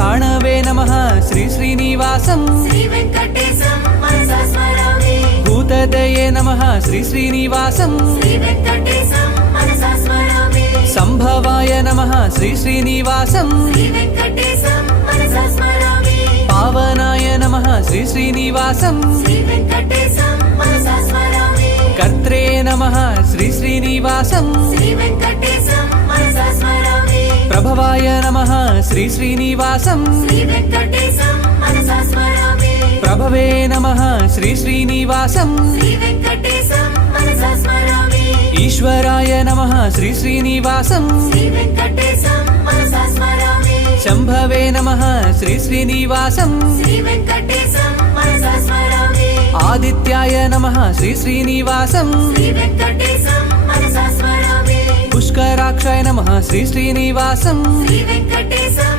తాణవే నమః శ్రీ శ్రీనివాసం శ్రీ వెంకటేశం మనసా స్మరామి భూతదయే నమః శ్రీ శ్రీనివాసం శ్రీ వెంకటేశం మనసా స్మరామి సంభవాయ నమః శ్రీ శ్రీనివాసం శ్రీ వెంకటేశం మనసా స్మరామి పావనాయ నమః శ్రీ శ్రీనివాసం శ్రీ వెంకటేశం మనసా స్మరామి కర్త్రే నమః శ్రీ శ్రీనివాసం శ్రీ వెంకటేశం మనసా స్మరామి ప్రభవాయ నమః శ్రీ శ్రీనివాసం శ్రీ వెంకటేశం మనసా స్మరామి ప్రభవే నమః శ్రీ శ్రీనివాసం శ్రీ వెంకటేశం మనసా స్మరామి ఈశ్వరాయ నమః శ్రీ శ్రీనివాసం శ్రీ వెంకటేశం మనసా స్మరామి శంభవే నమః శ్రీ శ్రీనివాసం శ్రీ వెంకటేశం మనసా స్మరామి ఆదిత్యాయ నమః శ్రీ శ్రీనివాసం శ్రీ వెంకటేశం మనసా స్మరామి పుష్కరాక్షాయ నమః శ్రీ శ్రీనివాసం శ్రీ వెంకటేశం